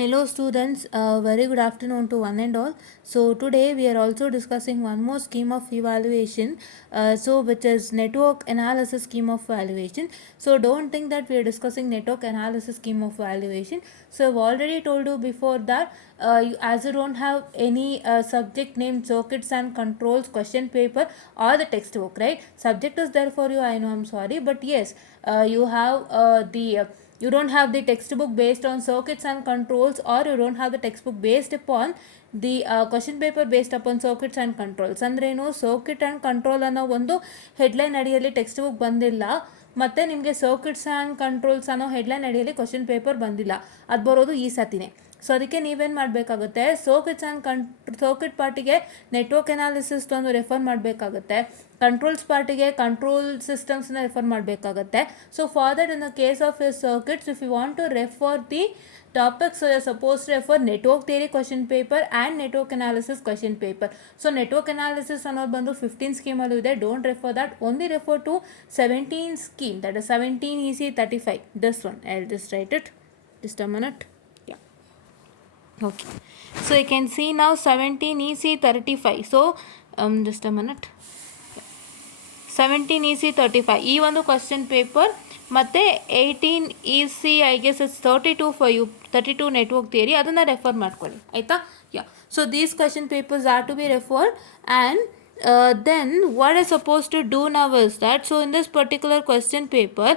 Hello students, very good afternoon to one and all. So today we are also discussing one more scheme of evaluation, which is network analysis scheme of evaluation. So don't think that we are discussing network analysis scheme of evaluation. So I've already told you before that as you don't have any subject named circuits and controls question paper or the textbook, right? Subject is there for you, I know, I'm sorry, but yes, you have you don't have the textbook based on circuits and controls, or you don't have the textbook based upon the question paper based upon circuits and controls. ಅಂದ್ರೇನು, circuit and control ಅನ್ನೋ ಒಂದು headline ಅಡಿಯಲ್ಲಿ text book ಬಂದಿಲ್ಲ, ಮತ್ತು ನಿಮಗೆ circuits and controls ಅನ್ನೋ headline ಅಡಿಯಲ್ಲಿ question paper ಬಂದಿಲ್ಲ. ಅದು ಬರೋದು ಈ ಸತಿನೇ. ಸೊ ಅದಕ್ಕೆ ನೀವೇನು ಮಾಡಬೇಕಾಗುತ್ತೆ, ಸರ್ಕ್ಯೂಟ್ಸ್ ಆ್ಯಂಡ್ ಸರ್ಕ್ಯೂಟ್ ಪಾರ್ಟಿಗೆ ನೆಟ್ವರ್ಕ್ ಎನಾಲಿಸಿಸ್ ಒಂದು ರೆಫರ್ ಮಾಡಬೇಕಾಗುತ್ತೆ, ಕಂಟ್ರೋಲ್ಸ್ ಪಾರ್ಟಿಗೆ ಕಂಟ್ರೋಲ್ ಸಿಸ್ಟಮ್ಸ್ನ ರೆಫರ್ ಮಾಡಬೇಕಾಗುತ್ತೆ. So for that in the case of a circuits, if you want to refer the topics, so you're supposed to refer network theory question paper and network analysis question paper. So network analysis ಅನ್ನೋದು ಬಂದು 15 scheme ಅಲ್ಲೂ ಇದೆ. Don't refer that, only refer to 17 scheme, that is 17 EC35, this one. I'll just write it, just a minute. Yeah, okay, so you can see now 17 EC35. So just a minute, 17 EC35 ಈ ಒಂದು question paper, ಮತ್ತು 18 EC I guess it's 32 for you, 32 network theory, ಅದನ್ನು refer ಮಾಡ್ಕೊಳ್ಳಿ, ಆಯಿತಾ? Yeah, so these question papers are to be referred. And then what is supposed to do now is that, so in this particular question paper,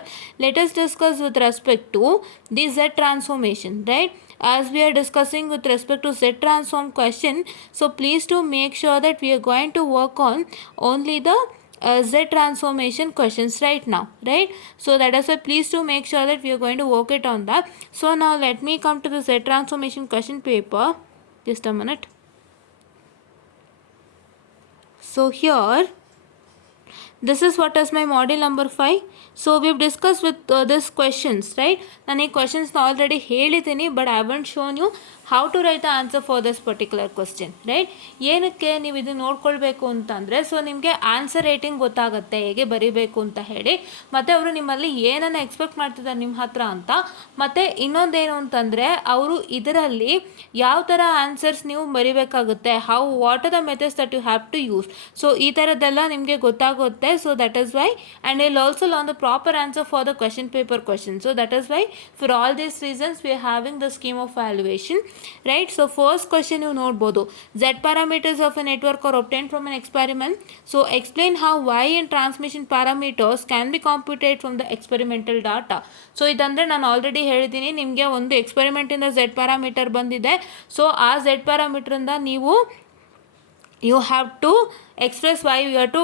let us discuss with respect to the Z transformation, right? As we are discussing with respect to Z transform question, so please to make sure that we are going to work on only the Z transformation questions right now, right? So that is why please to make sure that we are going to work it on that. So now let me come to the Z transformation question paper, just a minute. So here, this is what is my module number 5. So we've discussed with this questions, right? ನಾನು ಈ ಕ್ವಶನ್ಸ್ನ already ಹೇಳಿದ್ದೀನಿ, but I haven't shown you how to write the answer for this particular question, right? ಏನಕ್ಕೆ ನೀವು ಇದು ನೋಡ್ಕೊಳ್ಬೇಕು ಅಂತಂದರೆ, ಸೊ ನಿಮಗೆ ಆನ್ಸರ್ ರೇಟಿಂಗ್ ಗೊತ್ತಾಗುತ್ತೆ ಹೇಗೆ ಬರೀಬೇಕು ಅಂತ ಹೇಳಿ, ಮತ್ತು ಅವರು ನಿಮ್ಮಲ್ಲಿ ಏನನ್ನು ಎಕ್ಸ್ಪೆಕ್ಟ್ ಮಾಡ್ತಿದ್ದಾರೆ ನಿಮ್ಮ ಹತ್ರ ಅಂತ. ಮತ್ತು ಇನ್ನೊಂದೇನು ಅಂತಂದರೆ, ಅವರು ಇದರಲ್ಲಿ ಯಾವ ಥರ ಆನ್ಸರ್ಸ್ ನೀವು ಬರೀಬೇಕಾಗುತ್ತೆ, what are the methods that you have to use, so ಈ ಥರದ್ದೆಲ್ಲ ನಿಮಗೆ ಗೊತ್ತಾಗುತ್ತೆ. So that is why, and you'll also learn the proper answer for the question paper question. So that is why, for all these reasons, we are having the scheme of evaluation, right? So first question you note, Z parameters of a network are obtained from an experiment. So explain how Y and transmission parameters can be computed from the experimental data. So ಇದಂದರೆ ನಾನು ಆಲ್ರೆಡಿ ಹೇಳಿದ್ದೀನಿ, ನಿಮಗೆ ಒಂದು ಎಕ್ಸ್ಪೆರಿಮೆಂಟಿಂದ Z parameter ಬಂದಿದೆ. So ಆ Z ಪ್ಯಾರಾಮೀಟ್ರಿಂದ ನೀವು you have to express Y, you have to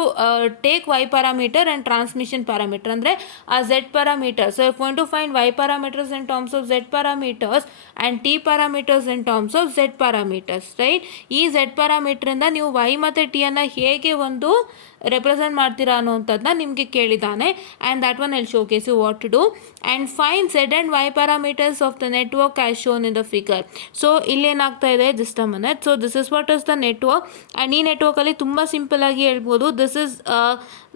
take Y parameter and transmission parameter ಅಂದರೆ ಆ Z parameter. So if you want to find Y parameters in terms of Z parameters and T parameters in terms of Z parameters, right? ಈ Z parameter ಇಂದ ನೀವು Y ಮತ್ತು T ಅನ್ನು ಹೇಗೆ ಒಂದು ರೆಪ್ರೆಸೆಂಟ್ ಮಾಡ್ತೀರಾ ಅನ್ನೋಂಥದ್ದನ್ನ ನಿಮಗೆ ಕೇಳಿದ್ದಾನೆ. And that one I'll showcase you what to do and find Z and Y parameters of the network as shown in the figure. So ಇಲ್ಲೇನಾಗ್ತಾ ಇದೆ, just a minute. So this is what is the network. And ಈ ನೆಟ್ವರ್ಕಲ್ಲಿ ತುಂಬ ಸಿಂಪಲ್ಲಾಗಿ ಹೇಳ್ಬೋದು, this is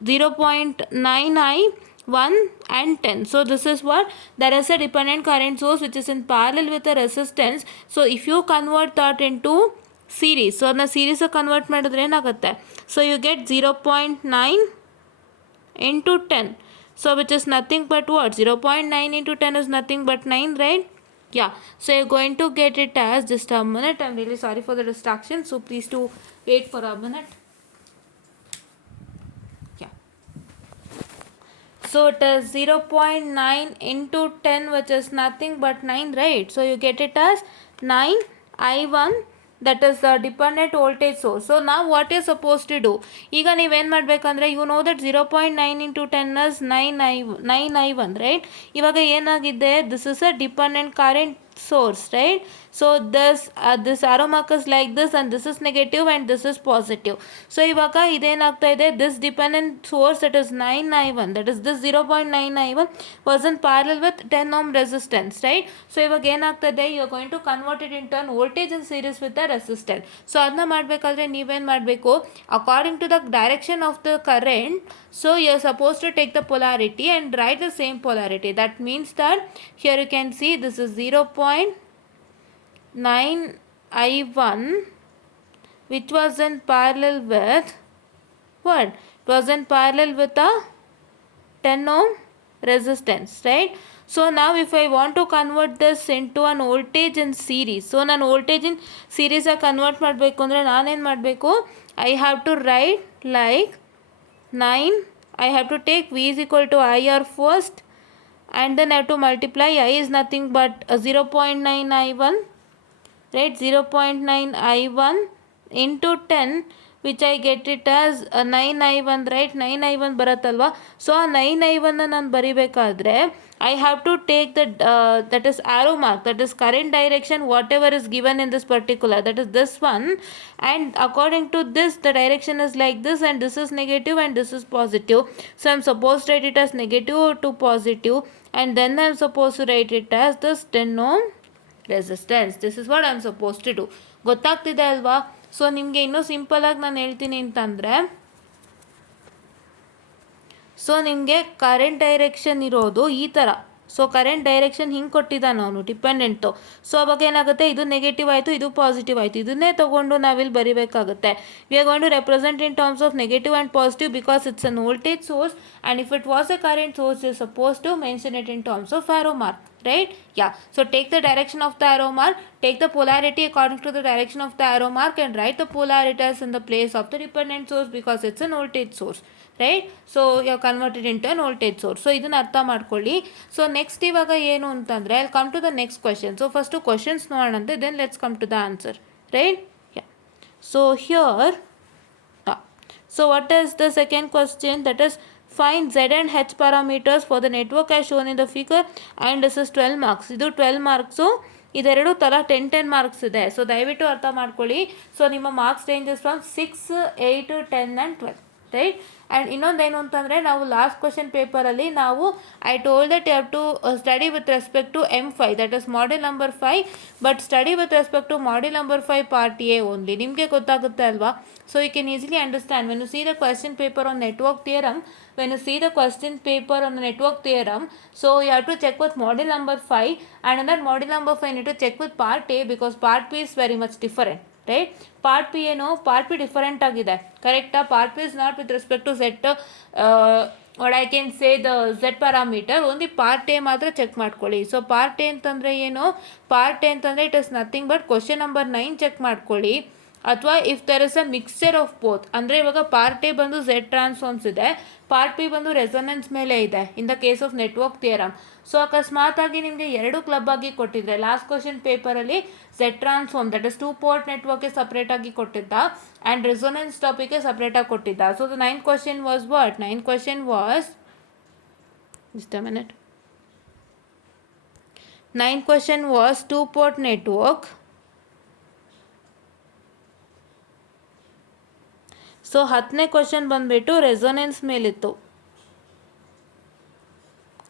0.9I1 and 10. So this is what, there is a dependent current source which is in parallel with the resistance. So if you convert that into series, so ಅದನ್ನ series convert ಮಾಡಿದ್ರೆ ಏನಾಗುತ್ತೆ, so you get 0.9 into 10, so which is nothing but what, 0.9 into 10 is nothing but 9, right? Yeah, so you're going to get it as, just a minute, I'm really sorry for the distraction, so please to wait for a minute. Yeah, so it is 0.9 into 10, which is nothing but 9, right? So you get it as 9I1, that is the dependent voltage source. So now what you're supposed to do, ಈಗ ನೀವೇನು ಮಾಡಬೇಕಂದ್ರೆ, you know that 0.9 into 10 is 9I1, right? ಇವಾಗ ಏನಾಗಿದೆ, this is a dependent current source, right? So this arrow mark is like this, and this is negative and this is positive. So ಇವಾಗ ಇದೇನಾಗ್ತಾ ಇದೆ, this dependent source, that is 9I1, that is this 0.9I1 was in parallel with 10 ohm resistance, right? So ಇವಾಗ ಏನಾಗ್ತಾ ಇದೆ, you are going to convert it into an voltage in series with the resistance. So ಅದನ್ನ ಮಾಡಬೇಕಾದ್ರೆ ನೀವೇನು ಮಾಡಬೇಕು, according to the direction of the current, so you are supposed to take the polarity and write the same polarity. That means that here you can see this is 0.9 9I1 which was in parallel with what? It was in parallel with a 10 ohm resistance, right? So now if I want to convert this into an voltage in series, so ನಾನು voltage in series convert ಮಾಡಬೇಕು ಅಂದರೆ ನಾನೇನು ಮಾಡಬೇಕು? I have to write like 9, I have to take V is equal to IR first, and then I have to multiply. I is nothing but 0.9 I1, right? 0.9 I1 into 10, which I get it as 9 I1, right? 9 I1 ಬರುತ್ತಲ್ವಾ. ಸೊ ಆ 9 I1 ನಾನು ಬರಿಬೇಕಾದ್ರೆ I have to take the that is arrow mark, that is current direction, whatever is given in this particular, that is this one, and according to this the direction is like this, and this is negative and this is positive. So I'm supposed to write it as negative to positive, and then I'm supposed to write it as this 10 ohm resistance. This is what I am suppose to do. ಗೊತ್ತಾಗ್ತಿದೆ ಅಲ್ವಾ? ಸೊ ನಿಮಗೆ ಇನ್ನೂ ಸಿಂಪಲಾಗಿ ನಾನು ಹೇಳ್ತೀನಿ ಅಂತಂದರೆ, ಸೊ ನಿಮಗೆ current direction ಇರೋದು ಈ ಥರ. ಸೊ ಕರೆಂಟ್ ಡೈರೆಕ್ಷನ್ ಹಿಂಗೆ ಕೊಟ್ಟಿದ್ದಾನೆ ಅವನು ಡಿಪೆಂಡೆಂಟು. ಸೊ ಅವಾಗ ಏನಾಗುತ್ತೆ, ಇದು ನೆಗೆಟಿವ್ ಆಯಿತು, ಇದು ಪಾಸಿಟಿವ್ ಆಯಿತು, ಇದನ್ನೇ ತೊಗೊಂಡು ನಾವಿಲ್ಲಿ ಬರಿಬೇಕಾಗುತ್ತೆ. We are going to represent in terms of negative and positive because it's an voltage source, and if it was a current source you suppose to mention it in terms of arrow mark, right? Yeah, so take the direction of the arrow mark, take the polarity according to the direction of the arrow mark, and write the polarities in the place of the dependent source because it's an voltage source, right? So you have converted into an voltage source. So ಇದನ್ನು ಅರ್ಥ ಮಾಡ್ಕೊಳ್ಳಿ. So next ಇವಾಗ ಏನು ಅಂತಂದರೆ, I come to the next question. So first questions ನೋಡೋಣಂತೆ, then let's come to the answer, right? Yeah. So here, so what is the second question? That is, find Z and H parameters for the network as shown in the figure, and this is 12 marks. ಇದು 12 ಮಾರ್ಕ್ಸು, ಇದೆರಡು ತಲಾ 10 ಮಾರ್ಕ್ಸ್ ಇದೆ. ಸೊ ದಯವಿಟ್ಟು ಅರ್ಥ ಮಾಡ್ಕೊಳ್ಳಿ. So ನಿಮ್ಮ marks ranges from 6, 8, 10 and 12, right? And ಇನ್ನೊಂದೇನು ಅಂತಂದರೆ, ನಾವು ಲಾಸ್ಟ್ ಕ್ವಶನ್ ಪೇಪರಲ್ಲಿ ನಾವು I told that you have to study with respect to M5, that is model number 5, but study with respect to model number 5 part A only. ನಿಮಗೆ ಗೊತ್ತಾಗುತ್ತೆ ಅಲ್ವಾ? So you can easily understand when you see the question paper on network theorem, when you see the question paper on the network theorem, so you have to check with model number 5, and in that model number 5 you need to check with part A because part B is very much different, right? Part B ಏನು, part B different ಆಗಿದೆ, ಕರೆಕ್ಟಾ? part B is not with respect to Z, what I can say the Z parameter, only part A ಮಾತ್ರ check ಮಾಡ್ಕೊಳ್ಳಿ. So part A ಅಂತಂದರೆ ಏನು? part A ಅಂತಂದರೆ it is nothing but question number 9 check ಮಾಡ್ಕೊಳ್ಳಿ. ಅಥವಾ if there is a mixture of both, ಅಂದರೆ ಇವಾಗ part A ಬಂದು ಝೆಡ್ ಟ್ರಾನ್ಸ್ಫಾರ್ಮ್ಸ್ ಇದೆ, ಪಾರ್ಟ್ ಬಿ ಬಂದು ರೆಸೊನೆನ್ಸ್ ಮೇಲೆ ಇದೆ in the case of network theorem. So ಅಕಸ್ಮಾತಾಗಿ ನಿಮಗೆ ಎರಡು ಕ್ಲಬ್ ಆಗಿ ಕೊಟ್ಟಿದ್ರೆ, ಲಾಸ್ಟ್ ಕ್ವಶನ್ ಪೇಪರಲ್ಲಿ Z transform that is 2 port ನೆಟ್ವರ್ಕ್ಗೆ ಸಪ್ರೇಟಾಗಿ ಕೊಟ್ಟಿದ್ದ, ಆ್ಯಂಡ್ ರೆಸೊನೆನ್ಸ್ ಟಾಪಿಕ್ಗೆ ಸಪ್ರೇಟಾಗಿ ಕೊಟ್ಟಿದ್ದ. So the 9th question was what? 9th question was, just a minute, 9th question was 2 port network. So 10ನೇ ಕ್ವಶನ್ ಬಂದುಬಿಟ್ಟು ರೆಸೊನೆನ್ಸ್ ಮೇಲಿತ್ತು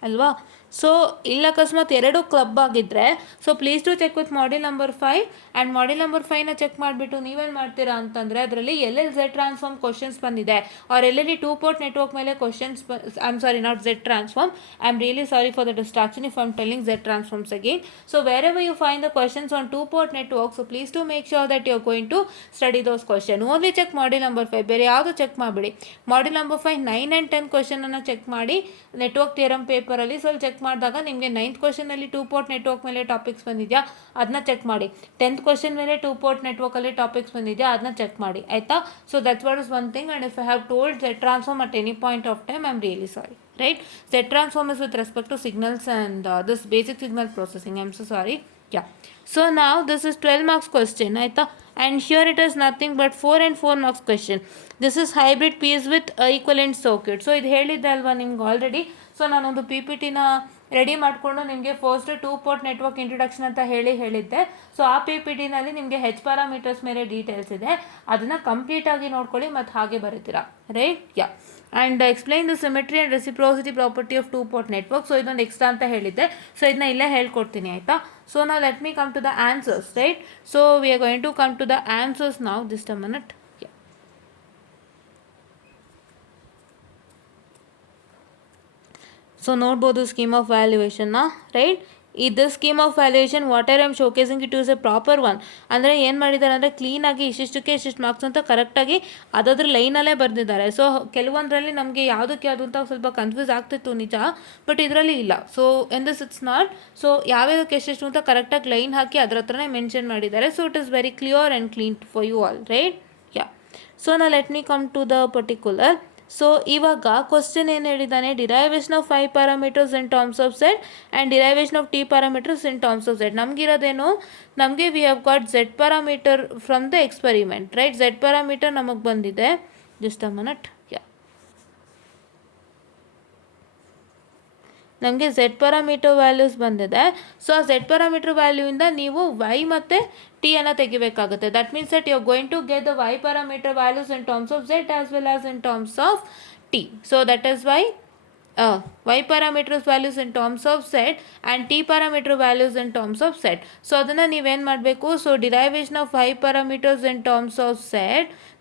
ಅಲ್ವಾ? ಸೊ ಇಲ್ಲಿ ಅಕಸ್ಮಾತ್ ಎರಡು ಕ್ಲಬ್ ಆಗಿದ್ದರೆ, so please to check with model number 5, and model number 5ನ check ಮಾಡಿಬಿಟ್ಟು ನೀವೇನು ಮಾಡ್ತೀರಾ ಅಂತಂದರೆ, ಅದರಲ್ಲಿ ಎಲ್ಲೆಲ್ಲಿ ಝೆಡ್ ಟ್ರಾನ್ಸ್ಫಾರ್ಮ್ ಕ್ವಶನ್ಸ್ ಬಂದಿದೆ, ಆರ್ ಎಲ್ಲೆಲ್ಲಿ 2 port ನೆಟ್ವರ್ಕ್ ಮೇಲೆ questions I am sorry, not Z transform, I am really sorry for the distraction if I am telling Z transforms again. So wherever you find the questions on 2 port network, so please to make sure that you are going to study those question. Only check model number 5, ಬೇರೆ ಯಾವುದು check ಮಾಡಿಬಿಡಿ. Model number 5 9 and 10 ಕ್ವಶನನ್ನು check ಮಾಡಿ network theorem ಪೇಪರಲ್ಲಿ. So check ಮಾಡಿದಾಗ ನಿಮಗೆ 9th ಕ್ವಶನಲ್ಲಿ 2 port network ಮೇಲೆ ಟಾಪಿಕ್ಸ್ ಬಂದಿದೆಯಾ ಅದನ್ನ ಚೆಕ್ ಮಾಡಿ, 10th ಕ್ವಶನ್ ಮೇಲೆ 2 port ನೆಟ್ವರ್ಕಲ್ಲಿ ಟಾಪಿಕ್ಸ್ ಬಂದಿದೆಯಾ ಅದನ್ನ ಚೆಕ್ ಮಾಡಿ, ಆಯಿತಾ? So that's what is one thing. And if I have told Z transform at any point of time, I am really sorry, right? Z transform is with respect to signals and this basic signal processing. I'm so sorry. Yeah. So now this is 12 marks question, aita, and here it is nothing but 4 and 4 marks question. This is hybrid piece with equivalent circuit. So ಇದು ಹೇಳಿದ್ದೆ ಅಲ್ವಾ ನಿಮ್ಗೆ already. So ನಾನೊಂದು PPTನ ರೆಡಿ ಮಾಡಿಕೊಂಡು ನಿಮಗೆ ಫಸ್ಟ್ 2 port network introduction ಅಂತ ಹೇಳಿದ್ದೆ. ಸೊ ಆ PPTನಲ್ಲಿ ನಿಮಗೆ H ಪ್ಯಾರಾಮೀಟರ್ಸ್ ಮೇಲೆ ಡೀಟೇಲ್ಸ್ ಇದೆ, ಅದನ್ನು ಕಂಪ್ಲೀಟಾಗಿ ನೋಡ್ಕೊಳ್ಳಿ ಮತ್ತು ಹಾಗೆ ಬರೀತೀರಾ, right? Yeah. And explain the symmetry and reciprocity property of 2 port network. So ಇದೊಂದು ಎಕ್ಸ್ಟ್ರಾ ಅಂತ ಹೇಳಿದ್ದೆ, ಸೊ ಇದನ್ನ ಇಲ್ಲೇ ಹೇಳ್ಕೊಡ್ತೀನಿ, ಆಯಿತಾ? ಸೊ ನಾವು let me come to the answers, right? So we are going to come to the answers ನಾವು, just a minute. So ನೋಡ್ಬೋದು ಸ್ಕೀಮ್ ಆಫ್ ವ್ಯಾಲ್ಯೂಯೇಷನ್ನ, right? this scheme of valuation whatever I am showcasing it is a proper one. ಅಂದರೆ ಏನು ಮಾಡಿದ್ದಾರೆ ಅಂದರೆ ಕ್ಲೀನಾಗಿ ಇಷ್ಟಿಷ್ಟಕ್ಕೆ ಇಷ್ಟಿಷ್ಟು ಮಾರ್ಕ್ಸ್ ಅಂತ ಕರೆಕ್ಟಾಗಿ ಅದಾದ್ರ ಲೈನಲ್ಲೇ ಬರೆದಿದ್ದಾರೆ. ಸೊ ಕೆಲವೊಂದರಲ್ಲಿ ನಮಗೆ ಯಾವುದಕ್ಕೆ ಯಾವುದು ಅಂತ ಸ್ವಲ್ಪ ಕನ್ಫ್ಯೂಸ್ ಆಗ್ತಿತ್ತು ನಿಜ, ಬಟ್ ಇದರಲ್ಲಿ ಇಲ್ಲ. So in this it's not. So ಯಾವ್ಯಾವುದಕ್ಕೆ ಎಷ್ಟೆಷ್ಟು ಅಂತ ಕರೆಕ್ಟಾಗಿ ಲೈನ್ ಹಾಕಿ ಅದ್ರ ಹತ್ರನೇ ಮೆನ್ಷನ್ ಮಾಡಿದ್ದಾರೆ. So it is very clear and clean for you all, right? Yeah. So ನಾ let me come to the particular. So ಇವಾಗ ಕ್ವಶನ್ ಏನು ಹೇಳಿದ್ದಾನೆ, derivation of 5 parameters in terms of Z and derivation of T parameters in terms of Z. ನಮಗಿರೋದೇನು, ನಮಗೆ we have got Z parameter from the experiment, right? Z parameter ನಮಗೆ ಬಂದಿದೆ. Just a minute. Yeah, ನಮಗೆ Z parameter values ಬಂದಿದೆ. So ಆ Z parameter ವ್ಯಾಲ್ಯೂಯಿಂದ ನೀವು Y ಮತ್ತು ಟಿ ಅನ್ನು ತೆಗಿಬೇಕಾಗುತ್ತೆ. That means that you are going to get the Y parameter values in terms of Z as well as in terms of T. So that is why y parameters values in terms of z and t parameter values in terms of z. So ಅದನ್ನು ನೀವೇನು ಮಾಡಬೇಕು, so derivation of y parameters in terms of z,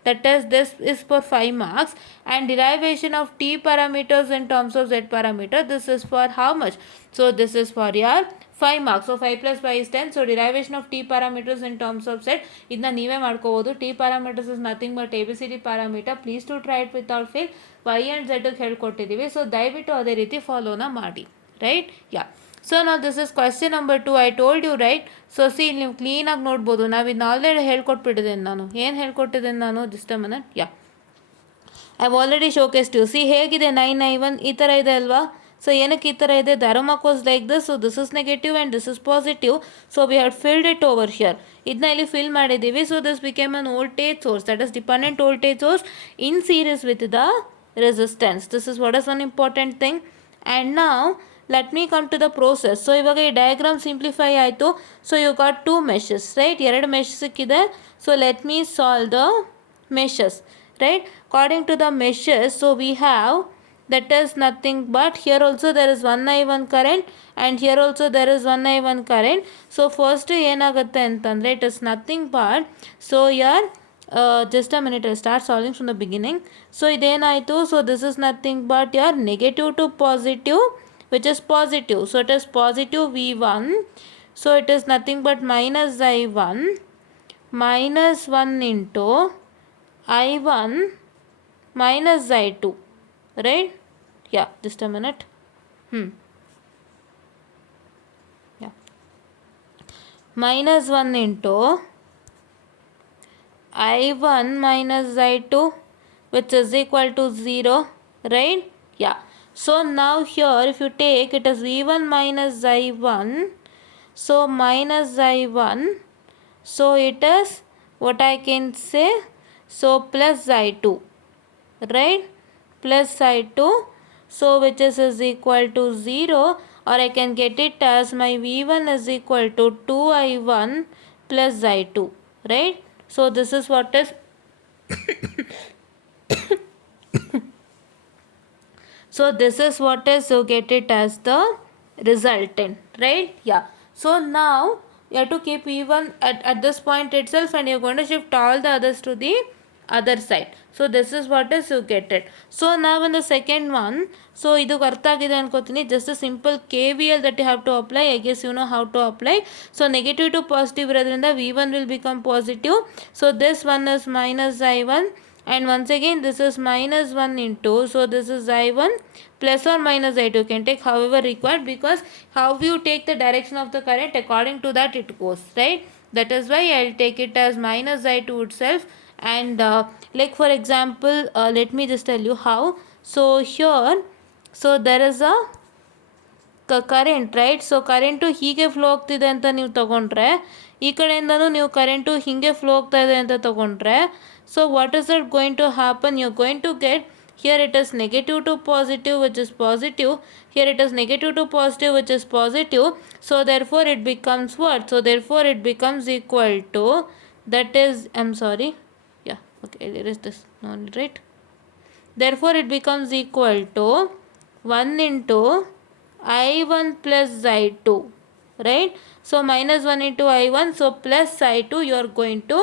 that is this is for 5 marks, and derivation of t parameters in terms of z parameter, this is for how much? So this is for your 5 marks. So 5 plus 5 is 10. So derivation of t parameters in terms of z, ಇದನ್ನ ನೀವೇ ಮಾಡ್ಕೋಬೋದು. t parameters is nothing but ABCD parameter. Please to try it without fail. y and z ಹೇಳ್ಕೊಟ್ಟಿದ್ದೀವಿ. So ದಯವಿಟ್ಟು ಅದೇ ರೀತಿ ಫಾಲೋನ ಮಾಡಿ, right? Yeah. So ನಾವು this is question number 2. I told you, right? So see ನೀವು ಕ್ಲೀನಾಗಿ ನೋಡ್ಬೋದು, ನಾವು ಇದನ್ನ ಆಲ್ರೆಡಿ ಹೇಳ್ಕೊಟ್ಬಿಟ್ಟಿದ್ದೇನೆ. ನಾನು ಏನು ಹೇಳ್ಕೊಟ್ಟಿದ್ದೇನೆ ನಾನು this time? Yeah, I have already showcased you. See ಹೇಗಿದೆ 9I1 ಈ ಥರ ಇದೆ ಅಲ್ವಾ? ಸೊ ಏನಕ್ಕೆ ಈ ಥರ ಇದೆ? the arrow mark was like this. So this is negative and this is positive. So we had filled it over here. ಇದನ್ನ ಇಲ್ಲಿ ಫಿಲ್ ಮಾಡಿದ್ದೀವಿ. So this became an voltage source, that is dependent voltage source in series with the resistance. This is what is one important thing. And now let me come to the process. So ಇವಾಗ ಈ diagram simplify ಆಯಿತು. So you got 2 meshes, right? 2 mesh ಸಿಕ್ಕಿದೆ. So let me solve the meshes, right? According to the meshes, so we have, that is nothing but here also there is 1I1 current and here also there is 1I1 current. So first ಏನಾಗುತ್ತೆ ಅಂತಂದರೆ it is nothing but, so here just a minute, I start solving from the beginning. So ಇದೇನಾಯಿತು, so this is nothing but your negative to positive, which is positive. So it is positive V1. So it is nothing but minus I1 minus 1 into I1 minus I2, right? Yeah, just a minute. Yeah, minus 1 into I1 minus I2, which is equal to 0, right? Yeah. So now here if you take, it is V1 minus I1, so minus I1, so it is what I can say, so plus I2, right? Plus I2, so which is equal to 0, or I can get it as my V1 is equal to 2I1 plus I2, right? So this is what is so this is what is, so get it as the resultant, right? Yeah. So now you have to keep V1 at this point itself, and you're going to shift all the others to the other side. So this is what is, you get it. So now in the second one, so ಇದು ಅರ್ಥ ಆಗಿದೆ ಅನ್ಕೋತೀನಿ. just a simple KVL that you have to apply. I guess you know how to apply. So negative to positive ಇರೋದ್ರಿಂದ V1 will become positive. So this one is minus I1, and once again this is minus 1 into, so this is I1 plus or minus I2. You can take however required, because how you take the direction of the current, according to that it goes, right? That is why I'll take it as minus I2 itself. And like for example, let me just tell you how. So here, so there is a current, right? So current ಹೀಗೆ ಫ್ಲೋ ಆಗ್ತಿದೆ ಅಂತ ನೀವು ತೊಗೊಂಡ್ರೆ, ಈ ಕಡೆಯಿಂದನೂ ನೀವು ಕರೆಂಟು ಹೀಗೆ ಫ್ಲೋ ಆಗ್ತಾ ಇದೆ ಅಂತ ತೊಗೊಂಡ್ರೆ, so what is it going to happen? You going to get, here it is negative to positive, which is positive. Here it is negative to positive, which is positive. So therefore it becomes what? So therefore it becomes equal to, that is, I'm sorry, yeah, okay, there is this, no, right? Therefore it becomes equal to 1 into I1 plus I2, right? So minus 1 into I1, so plus I2 you are going to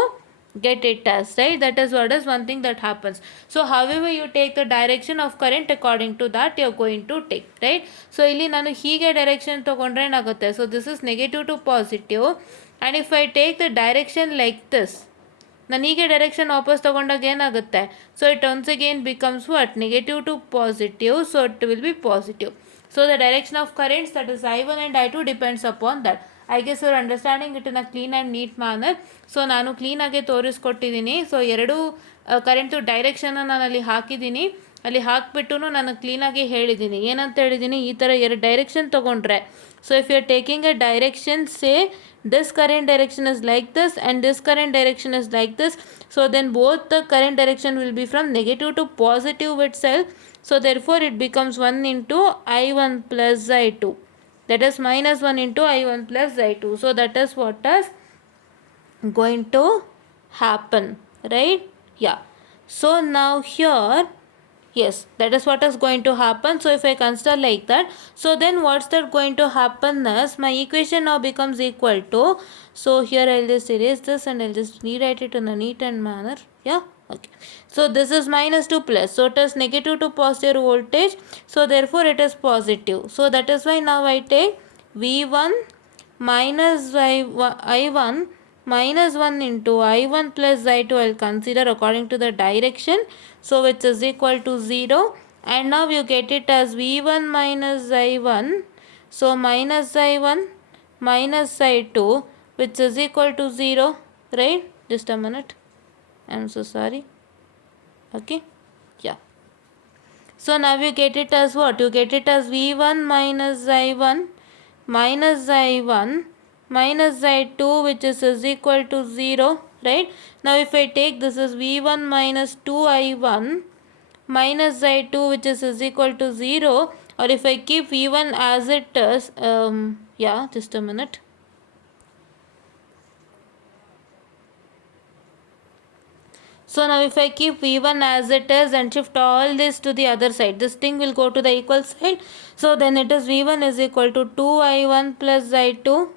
get it as, right? That is what is one thing that happens. So however you take the direction of current, according to that you are going to take, right? So ಇಲ್ಲಿ ನಾನು ಹೀಗೆ direction ತಗೊಂಡ್ರೆ ಏನಾಗುತ್ತೆ, so this is negative to positive, and if I take the direction like this, ನಾನು ಹೀಗೆ direction ವಾಪಸ್ ತೊಗೊಂಡಾಗ ಏನಾಗುತ್ತೆ, so it once again becomes what, negative to positive, so it will be positive. So the direction of currents, that is I1 and I2 depends upon that. I guess your understanding it in a clean and neat manner. So ನಾನು ಕ್ಲೀನಾಗೆ ತೋರಿಸ್ಕೊಟ್ಟಿದ್ದೀನಿ. ಸೊ ಎರಡೂ ಕರೆಂಟು ಡೈರೆಕ್ಷನ್ನ ನಾನು ಅಲ್ಲಿ ಹಾಕಿದ್ದೀನಿ, ಅಲ್ಲಿ ಹಾಕಿಬಿಟ್ಟು ನಾನು ಕ್ಲೀನಾಗಿ ಹೇಳಿದ್ದೀನಿ. ಏನಂತ ಹೇಳಿದ್ದೀನಿ, ಈ ಥರ ಎರಡು ಡೈರೆಕ್ಷನ್ ತೊಗೊಂಡ್ರೆ, so if you are taking a direction, say this current direction is like this and this current direction is like this, so then both the current direction will be from negative to positive itself. So therefore it becomes 1 into I1 plus I2, that is minus 1 into I1 plus I2. So that is what is going to happen, right? Yeah. So now here, yes, that is what is going to happen. So if I consider like that, so then what's that going to happen is, my equation now becomes equal to, so here I'll just erase this and I'll just rewrite it in a neat and manner. Yeah, okay. So this is minus to plus, so it is negative to positive voltage, so therefore it is positive. So that is why now I take V1 minus I1 minus 1 into I1 plus I2, I'll consider according to the direction, so which is equal to 0, and now you get it as V1 minus I1, so minus I1 minus I2, which is equal to 0, right? Just a minute, I'm so sorry. Okay, yeah. So now you get it as what? You get it as V1 minus I1 minus I1 minus I2, which is equal to 0, right? Now if I take this is V1 minus 2I1 minus I2, which is equal to 0, or if I keep V1 as it is, yeah, just a minute. So now if I keep V1 as it is and shift all this to the other side, this thing will go to the equal side. So then it is V1 is equal to 2I1 plus I2,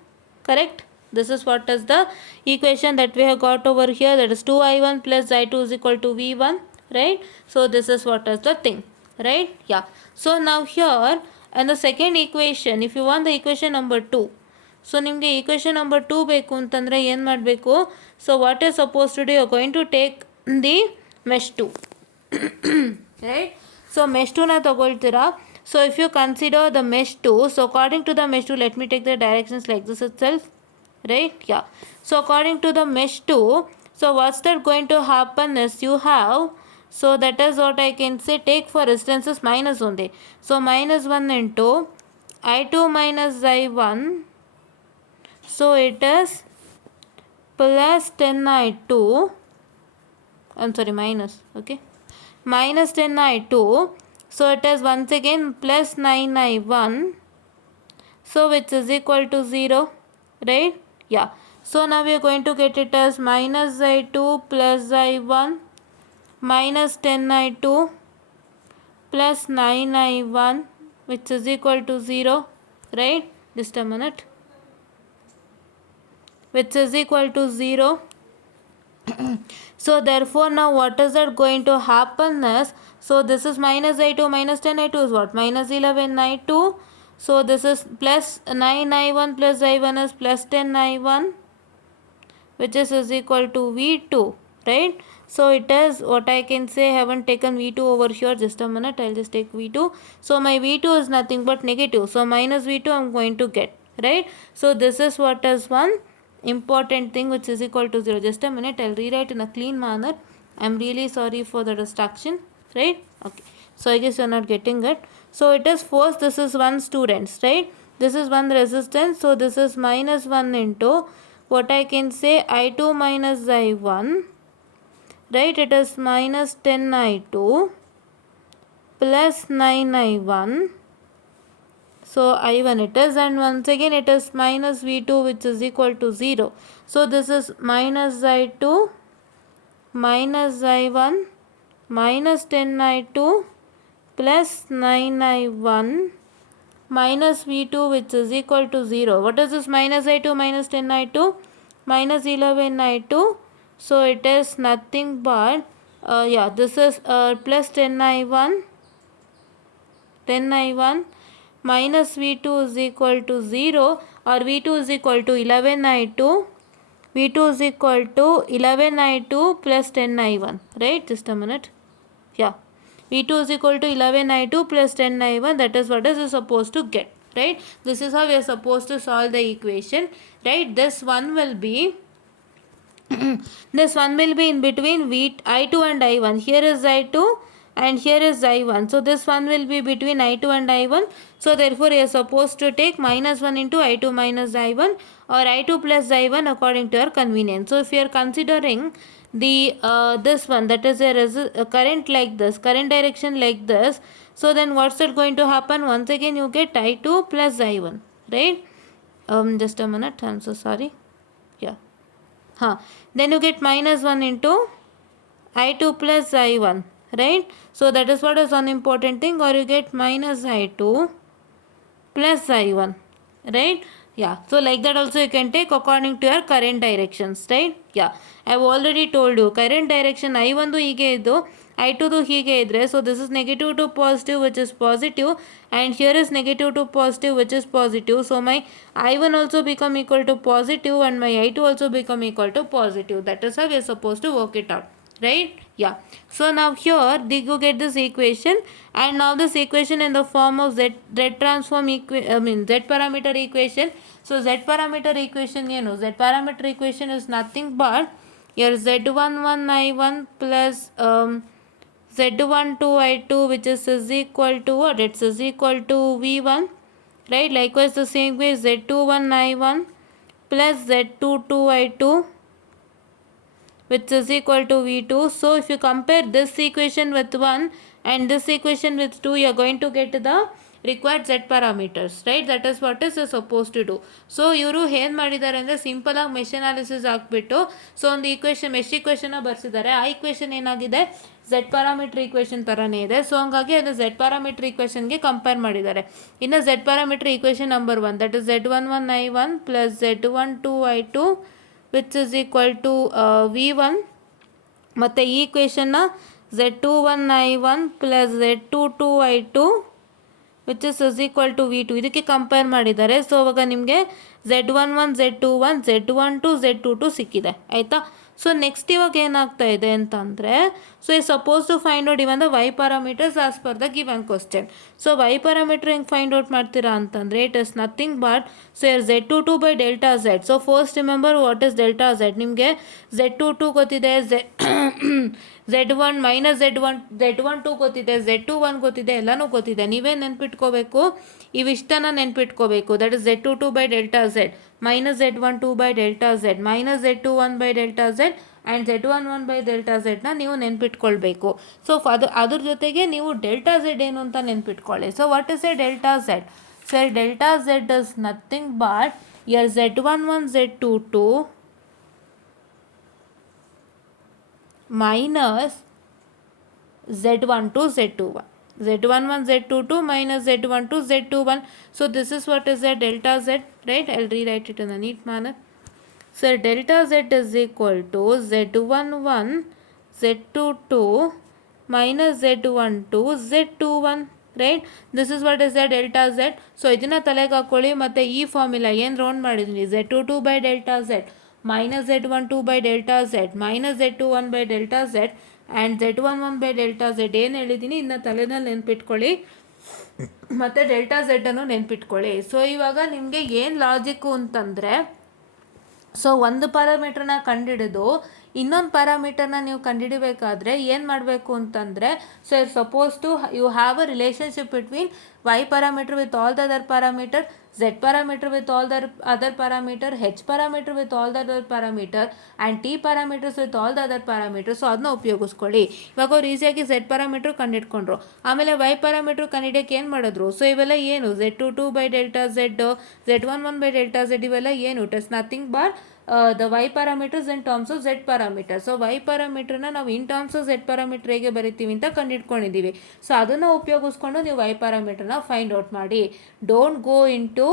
correct? This is what is the equation that we have got over here, that is 2I1 plus I2 is equal to V1, right? So this is what is the thing, right? Yeah. So now here and the second equation, if you want the equation number 2, so ನಿಮಗೆ equation number 2 ಬೇಕು ಅಂತಂದರೆ ಏನು ಮಾಡಬೇಕು, so what is supposed to do, you are going to take the mesh 2, right? So mesh 2 ನ ತಗೊಳ್ತೀರಾ. So if you consider the mesh 2, so according to the mesh 2, let me take the directions like this itself, right? Yeah. So according to the mesh 2, so what's that going to happen is, you have, so that is what I can say, take for instances minus only. So minus 1 into I2 minus I1, so it is plus 10I2, I'm sorry, minus, okay, minus 10I2, so it is once again plus 9I1, so which is equal to 0, right? Yeah. So now we are going to get it as minus I2 plus I1 minus 10I2 plus 9I1, which is equal to 0, right? Just a minute, which is equal to 0. So therefore now what is that going to happen is, so this is minus I2 minus 10I2 is what, minus 11I2, so this is plus 9I1 plus I1 is plus 10I1, which is equal to V2, right? So it is what I can say, I haven't taken V2 over here, just a minute, I'll just take V2. So my V2 is nothing but negative, so minus V2 I'm going to get, right? So this is what is one important thing, which is equal to 0. Just a minute, I'll rewrite in a clean manner. I'm really sorry for the distraction, right? Okay, so I guess you're not getting it. So it is force, this is 1 students, right? This is 1 resistance, so this is minus 1 into what I can say, I2 minus I1, right? It is minus 10I2 plus 9I1, so I1 it is, and once again it is minus V2, which is equal to 0. So this is minus I2 minus I1 minus 10I2 plus 9I1 minus V2, which is equal to 0. What is this minus I2 minus 10I2? Minus 11I2. So it is nothing but this is plus 10I1 minus V2 is equal to 0, or V2 is equal to 11I2. V2 is equal to 11I2 plus 10I1, right? Just a minute. Yeah, V2 is equal to 11I2 plus 10I1. That is what is supposed to get, right? This is how we are supposed to solve the equation, right? This one will be this one will be in between I2 and I1. Here is I2 and here is I1. So this one will be between I2 and I1. So therefore you are supposed to take minus 1 into I2 minus I1, or I2 plus I1 according to your convenience. So if you are considering the this one, that is a current like this, current direction like this, so then what's it going to happen? Once again you get I2 plus I1, right? Just a minute, I'm so sorry. Yeah. Then you get minus 1 into I2 plus I1, right? So that is what is one important thing, or you get minus I2 plus I1, right? Yeah, so like that also you can take according to your current directions, right? Yeah, I have already told you current direction I1 ಹೀಗೆ ಇದ್ದು I2 ಹೀಗೆ ಇದ್ರೆ, so this is negative to positive, which is positive, and here is negative to positive, which is positive. So my I1 also become equal to positive and my I2 also become equal to positive. That is how we are supposed to work it out, right? Yeah, so now here you get this equation, and now this equation in the form of z transform z parameter equation. So z parameter equation, z parameter equation is nothing but your z11 I1 plus z12 I2, which is equal to what? It is equal to V1, right? Likewise the same way z21 I1 plus z22 I2, which is equal to V2. So if you compare this equation with 1 and this equation with 2, you are going to get the required z parameters, right? That is what is supposed to do. So ಇವರು ಏನು ಮಾಡಿದ್ದಾರೆ ಅಂದರೆ ಸಿಂಪಲ್ ಆಗಿ mesh analysis ಹಾಕ್ಬಿಟ್ಟು ಸೊ ಒಂದು ಮೆಶ್ ಇಕ್ವೇಷನ್ನ ಬರ್ಸಿದ್ದಾರೆ. ಆ ಇಕ್ವೇಷನ್ ಏನಾಗಿದೆ, ಝೆಡ್ ಪ್ಯಾರಾಮೀಟರ್ ಈಕ್ವೇಷನ್ ಥರನೇ ಇದೆ. ಸೊ ಹಂಗಾಗಿ ಅದು ಝೆಡ್ ಪ್ಯಾರಾಮೀಟರ್ ಈಕ್ವೇಷನ್ಗೆ ಕಂಪೇರ್ ಮಾಡಿದ್ದಾರೆ. ಇನ್ನು Z parameter equation number 1, that is z11 I1 plus z12 I2, which is equal to V1, ಮತ್ತು ಈ ಇಕ್ವೇಷನ್ನ z21 I1 plus z22 I2, which is equal to V2 ಇದಕ್ಕೆ ಕಂಪೇರ್ ಮಾಡಿದ್ದಾರೆ. ಸೊ ಅವಾಗ ನಿಮಗೆ z11 z21 z12 z22 ಸಿಕ್ಕಿದೆ, ಆಯಿತಾ? ಸೊ ನೆಕ್ಸ್ಟ್ ಇವಾಗ ಏನಾಗ್ತಾ ಇದೆ ಅಂತಂದರೆ, ಸೊ ಈ suppose to find out even the Y parameters as per the given question. So Y parameter ಹೆಂಗೆ ಫೈಂಡ್ ಔಟ್ ಮಾಡ್ತೀರಾ ಅಂತಂದರೆ, it is nothing but so your z22 by delta Z. So first remember what is delta Z. ನಿಮಗೆ z22 ಗೊತ್ತಿದೆ, z1 minus z12 ಗೊತ್ತಿದೆ, z21 ಗೊತ್ತಿದೆ, ಎಲ್ಲನೂ ಗೊತ್ತಿದೆ. ನೀವೇ ನೆನ್ಪಿಟ್ಕೋಬೇಕು, ಇವಿಷ್ಟನ್ನು ನೆನ್ಪಿಟ್ಕೋಬೇಕು. That is z22 by delta Z minus z12 by delta Z minus z21 by delta Z and z11 by delta ಝೆಡ್ನ ನೀವು ನೆನ್ಪಿಟ್ಕೊಳ್ಬೇಕು. ಸೊ ಅದ್ರ ಜೊತೆಗೆ ನೀವು ಡೆಲ್ಟಾ ಝೆಡ್ ಏನು ಅಂತ ನೆನ್ಪಿಟ್ಕೊಳ್ಳಿ. So what is a delta Z? So delta Z is nothing but your z11 z22 minus z12 z21, z11 z22 minus z12 z21. So this is what is a delta z, right? I'll rewrite it in a neat manner. So delta z is equal to z11 z22 minus z12 z21, right? This is what is the delta z. So ಇದನ್ನ ತಲೆಗೆ ಹಾಕೊಳ್ಳಿ. ಮತ್ತು ಈ ಫಾರ್ಮುಲಾ ಏನು ರೌಂಡ್ ಮಾಡಿದ್ದೀನಿ, z22 by delta z minus z12 by delta z minus z21 by delta z and z11 by delta z ಏನು ಹೇಳಿದ್ದೀನಿ ಇನ್ನು ತಲೆನಲ್ಲಿ ನೆನ್ಪಿಟ್ಕೊಳ್ಳಿ, ಮತ್ತು ಡೆಲ್ಟಾ ಝೆಡ್ಡನ್ನು ನೆನ್ಪಿಟ್ಕೊಳ್ಳಿ. ಸೊ ಇವಾಗ ನಿಮಗೆ ಏನು ಲಾಜಿಕ್ಕು ಅಂತಂದರೆ, ಸೊ ಒಂದು ಪ್ಯಾರಾಮೀಟ್ರನ್ನ ಕಂಡುಹಿಡಿದು ಇನ್ನೊಂದು ಪ್ಯಾರಾಮೀಟರ್ನ ನೀವು ಕಂಡುಹಿಡಿಬೇಕಾದ್ರೆ ಏನು ಮಾಡಬೇಕು ಅಂತಂದರೆ, so suppose to you have a relationship between y parameter with all the other parameter, z parameter with all the other parameter, h parameter with all the other parameter and t parameters with all the other parameters. So ಅದನ್ನ ಉಪಯೋಗಿಸ್ಕೊಳ್ಳಿ. ಇವಾಗ ಅವ್ರು ಈಸಿಯಾಗಿ z parameter ಕಂಡುಹಿಡ್ಕೊಂಡ್ರು, ಆಮೇಲೆ y parameter ಕಂಡುಹಿಡಿಯೋಕ್ಕೆ ಏನು ಮಾಡಿದ್ರು, ಸೊ ಇವೆಲ್ಲ ಏನು z22 by delta Z, z11 by delta Z, ಇವೆಲ್ಲ ಏನು it is nothing but the y parameters in terms of z parameter. So y ಪ್ಯಾರಾಮೀಟ್ರನ್ನ ನಾವು in terms of z parameter ಹೇಗೆ ಬರಿತೀವಿ ಅಂತ ಕಂಡುಹಿಡ್ಕೊಂಡಿದ್ದೀವಿ. ಸೊ ಅದನ್ನು ಉಪಯೋಗಿಸ್ಕೊಂಡು ನೀವು y ಪ್ಯಾರಾಮೀಟ್ರನ್ನ ಫೈಂಡ್ ಔಟ್ ಮಾಡಿ. Don't go into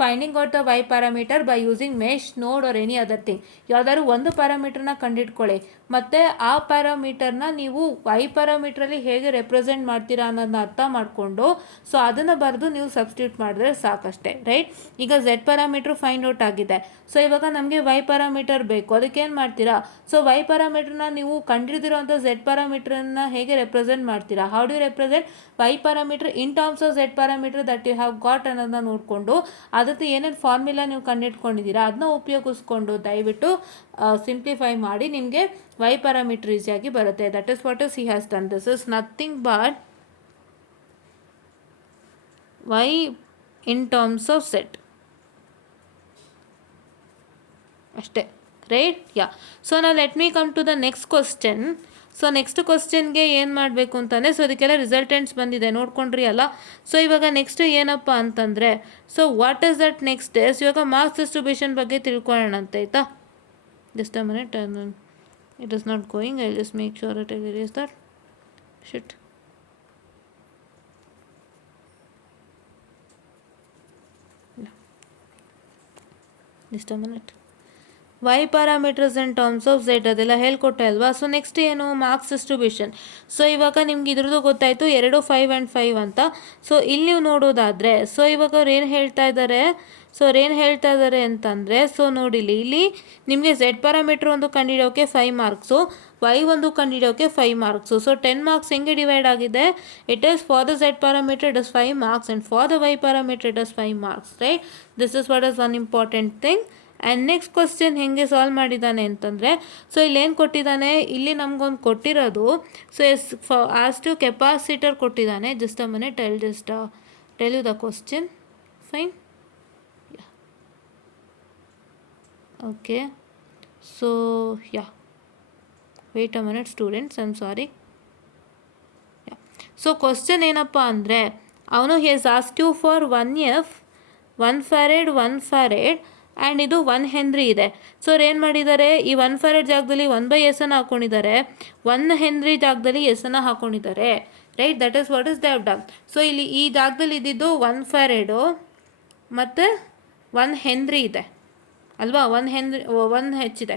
finding out the Y parameter by using mesh node or any other thing. ಯಾವ್ದಾದ್ರು ಒಂದು ಪ್ಯಾರಾಮೀಟರ್ನ ಕಂಡಿಡ್ಕೊಳ್ಳಿ, ಮತ್ತು ಆ ಪ್ಯಾರಾಮೀಟರ್ನ ನೀವು ವೈ ಪ್ಯಾರಾಮೀಟ್ರಲ್ಲಿ ಹೇಗೆ ರೆಪ್ರೆಸೆಂಟ್ ಮಾಡ್ತೀರಾ ಅನ್ನೋದನ್ನ ಅರ್ಥ ಮಾಡಿಕೊಂಡು ಸೊ ಅದನ್ನು ಬರೆದು ನೀವು ಸಬ್ಸ್ಟಿಟ್ಯೂಟ್ ಮಾಡಿದ್ರೆ ಸಾಕಷ್ಟೇ, ರೈಟ್. ಈಗ ಝೆಡ್ ಪ್ಯಾರಾಮೀಟ್ರ್ ಫೈಂಡ್ ಔಟ್ ಆಗಿದೆ. ಸೊ ಇವಾಗ ನಮಗೆ ವೈ ಪ್ಯಾರಾಮೀಟರ್ ಬೇಕು, ಅದಕ್ಕೆ ಏನು ಮಾಡ್ತೀರಾ, ಸೊ ವೈ ಪ್ಯಾರಾಮೀಟ್ರನ್ನ ನೀವು ಕಂಡಿಡಿದಿರೋಂಥ ಝೆಡ್ ಪ್ಯಾರಾಮೀಟ್ರನ್ನ ಹೇಗೆ ರೆಪ್ರೆಸೆಂಟ್ ಮಾಡ್ತೀರಾ, how do represent Y parameter in terms of Z parameter that you have got ಅನ್ನೋದನ್ನ ನೋಡಿಕೊಂಡು ಅದಕ್ಕೆ ಏನೇನು ಫಾರ್ಮುಲಾ ನೀವು ಕಂಡಿಡ್ಕೊಂಡಿದ್ದೀರಾ ಅದನ್ನ ಉಪಯೋಗಿಸ್ಕೊಂಡು ದಯವಿಟ್ಟು ಸಿಂಪ್ಲಿಫೈ ಮಾಡಿ ನಿಮಗೆ ವೈ ಪ್ಯಾರಾಮೀಟರ್ ಈಸಿಯಾಗಿ ಬರುತ್ತೆ. That is what is he has done. This is nothing but Y in terms of Z ಅಷ್ಟೇ, ರೈಟ್. ಯಾ, ಸೊ ನಾವು let me come to the next question. So next ಕ್ವಶನ್ಗೆ ಏನು ಮಾಡಬೇಕು ಅಂತಂದರೆ, ಸೊ ಅದಕ್ಕೆಲ್ಲ ರಿಸಲ್ಟೆಂಟ್ಸ್ ಬಂದಿದೆ ನೋಡ್ಕೊಂಡ್ರಿ ಅಲ್ಲ. ಸೊ ಇವಾಗ ನೆಕ್ಸ್ಟ್ ಏನಪ್ಪ ಅಂತಂದರೆ, so what is that next is, ಇವಾಗ ಮಾರ್ಕ್ಸ್ ಡಿಸ್ಟ್ರಿಬ್ಯೂಷನ್ ಬಗ್ಗೆ ತಿಳ್ಕೊಳ್ಳೋಣ ಅಂತ, ಆಯಿತಾ. Just a minute, it is not going, I just make sure it is that sheet. Just a minute. Y parameters in terms of Z ಅದೆಲ್ಲ ಹೇಳ್ಕೊಟ್ಟೆ ಅಲ್ವಾ. So next ಏನು, marks distribution. So ಇವಾಗ ನಿಮ್ಗೆ ಇದ್ರದ್ದು ಗೊತ್ತಾಯಿತು 2, 5 ಆ್ಯಂಡ್ 5 ಅಂತ. ಸೊ ಇಲ್ಲಿ ನೀವು ನೋಡೋದಾದರೆ, ಸೊ ಇವಾಗ ಅವ್ರು ಏನು ಹೇಳ್ತಾ ಇದ್ದಾರೆ, ಅಂತಂದರೆ, ಸೊ ನೋಡಿಲಿ ಇಲ್ಲಿ ನಿಮಗೆ ಝೆಡ್ ಪ್ಯಾರಾಮೀಟ್ರ್ ಒಂದು ಕಂಡುಹಿಡಿಯೋಕ್ಕೆ 5 ಮಾರ್ಕ್ಸು, ವೈ ಒಂದು ಕಂಡುಹಿಡಿಯೋಕ್ಕೆ 5 ಮಾರ್ಕ್ಸು. ಸೊ 10 ಮಾರ್ಕ್ಸ್ ಹೆಂಗೆ ಡಿವೈಡ್ ಆಗಿದೆ, it is for the Z parameter it is 5 marks and for the Y parameter it is 5 marks, right. This is what is one important thing. And next question ಹೆಂಗೆ solve ಮಾಡಿದ್ದಾನೆ ಅಂತಂದರೆ, ಸೊ ಇಲ್ಲೇನು ಕೊಟ್ಟಿದ್ದಾನೆ, ಇಲ್ಲಿ ನಮಗೊಂದು ಕೊಟ್ಟಿರೋದು, ಸೊ ಆಸ್ ಟು ಕೆಪಾಸಿಟರ್ ಕೊಟ್ಟಿದ್ದಾನೆ. Just a minute, tell you the question. Fine, okay. So yeah, wait a minute students, I am sorry. So question ಏನಪ್ಪ ಅಂದರೆ, ಅವನು he has asked you for 1F 1 farad 1 farad and ಇದು 1 ಹೆನ್ರಿ ಇದೆ. ಸೊ ಅವ್ರು ಏನು ಮಾಡಿದ್ದಾರೆ, ಈ 1 ಫ್ಯಾರೆಡ್ ಜಾಗದಲ್ಲಿ 1/s ಅನ್ನು ಹಾಕ್ಕೊಂಡಿದ್ದಾರೆ, 1 ಹೆನ್ರಿ ಜಾಗದಲ್ಲಿ ಎಸ್ ಅನ್ನು ಹಾಕ್ಕೊಂಡಿದ್ದಾರೆ, right. That is what is they have done. So ಇಲ್ಲಿ ಈ ಜಾಗದಲ್ಲಿ ಇದ್ದಿದ್ದು 1 ಫ್ಯಾರೆಡು ಮತ್ತು 1 ಹೆನ್ರಿ ಇದೆ ಅಲ್ವಾ, 1 ಹೆಚ್ಚಿದೆ.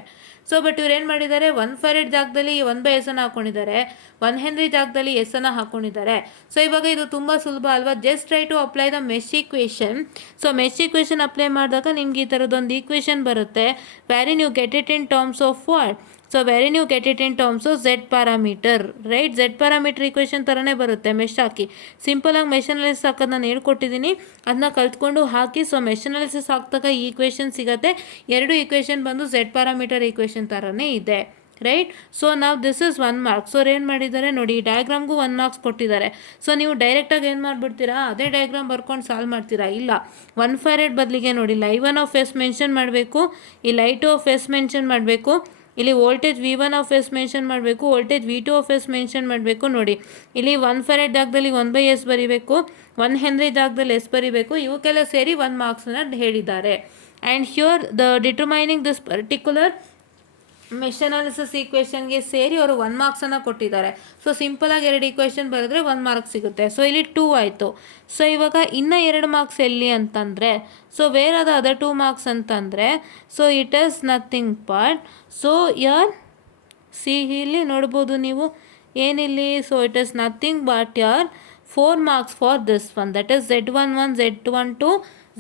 ಸೊ ಬಟ್ ಇವ್ರು ಏನು ಮಾಡಿದ್ದಾರೆ, 1 ಫ್ಯಾರೆಡ್ ಜಾಗದಲ್ಲಿ 1/s ಅನ್ನು ಹಾಕ್ಕೊಂಡಿದ್ದಾರೆ, 1 ಹೆನ್ರಿ ಜಾಗದಲ್ಲಿ ಎಸ್ ಅನ್ನು ಹಾಕ್ಕೊಂಡಿದ್ದಾರೆ. ಸೊ ಇವಾಗ ಇದು ತುಂಬ ಸುಲಭ ಅಲ್ವಾ. Just try to apply the mesh equation. So mesh equation apply ಮಾಡಿದಾಗ ನಿಮ್ಗೆ ಈ ಥರದೊಂದು ಈಕ್ವೇಷನ್ ಬರುತ್ತೆ, ವೆರಿ ನೀವು get it in terms of what, so very ನೀವು get it in terms of Z parameter, right. Z parameter equation ಥರನೇ ಬರುತ್ತೆ, ಮೆಶ್ ಹಾಕಿ. ಸಿಂಪಲಾಗಿ ಮೆಶ್ ಅನಾಲಿಸಿಸ್ ಹಾಕೋದು ನಾನು ಹೇಳ್ಕೊಟ್ಟಿದ್ದೀನಿ, ಅದನ್ನ ಕಲ್ತ್ಕೊಂಡು ಹಾಕಿ. ಸೊ ಮೆಶ್ ಅನಾಲಿಸಿಸ್ ಹಾಕಿದಾಗ ಈ ಈಕ್ವೇಷನ್ ಸಿಗುತ್ತೆ, 2 ಈಕ್ವೇಷನ್ ಬಂದು ಝೆಡ್ ಪ್ಯಾರಾಮೀಟರ್ ಈಕ್ವೇಷನ್ ಥರನೇ ಇದೆ, ರೈಟ್. ಸೊ ನಾವು ದಿಸ್ ಇಸ್ 1 ಮಾರ್ಕ್. ಸೊ ಅವ್ರು ಏನು ಮಾಡಿದ್ದಾರೆ ನೋಡಿ, ಈ ಡಯಾಗ್ರಾಮ್ಗೂ 1 ಮಾರ್ಕ್ಸ್ ಕೊಟ್ಟಿದ್ದಾರೆ. ಸೊ ನೀವು ಡೈರೆಕ್ಟಾಗಿ ಏನು ಮಾಡಿಬಿಡ್ತೀರಾ, ಅದೇ ಡಯಾಗ್ರಾಮ್ ಬರ್ಕೊಂಡು ಸಾಲ್ವ್ ಮಾಡ್ತೀರಾ, ಇಲ್ಲ 1 ಫ್ಯಾರೆಡ್ ಬದಲಿಗೆ ನೋಡಿ I1 ಆಫ್ ಎಸ್ ಮೆನ್ಷನ್ ಮಾಡಬೇಕು, ಇಲ್ಲಿ I2 ಆಫ್ ಎಸ್ ಮೆನ್ಷನ್ ಮಾಡಬೇಕು, ಇಲ್ಲಿ voltage V1 of S mention ಮಾಡಬೇಕು, voltage V2 of S mention ಮಾಡಬೇಕು. ನೋಡಿ ಇಲ್ಲಿ 1 ಫ್ಯಾರೆಡ್ ಜಾಗದಲ್ಲಿ 1/s ಬರೀಬೇಕು, 1 ಹೆನ್ರಿ ಜಾಗದಲ್ಲಿ ಎಸ್ ಬರೀಬೇಕು. ಇವಕ್ಕೆಲ್ಲ ಸೇರಿ 1 ಮಾರ್ಕ್ಸನ್ನು ಹೇಳಿದ್ದಾರೆ. And here the determining this particular mesh analysis ಈಕ್ವೇಷನ್ಗೆ ಸೇರಿ ಅವರು 1 ಮಾರ್ಕ್ಸನ್ನು ಕೊಟ್ಟಿದ್ದಾರೆ. ಸೊ ಸಿಂಪಲಾಗಿ 2 ಈಕ್ವೇಷನ್ ಬರೆದ್ರೆ 1 ಮಾರ್ಕ್ ಸಿಗುತ್ತೆ. ಸೊ ಇಲ್ಲಿ 2 ಆಯಿತು. ಸೊ ಇವಾಗ ಇನ್ನೂ 2 ಮಾರ್ಕ್ಸ್ ಎಲ್ಲಿ ಅಂತಂದರೆ, so where are the other 2 marks ಅಂತಂದರೆ, so it is nothing but, so your see ಇಲ್ಲಿ ನೋಡ್ಬೋದು ನೀವು ಏನಿಲ್ಲಿ, so it is nothing but your 4 marks for this one, that is Z11 Z12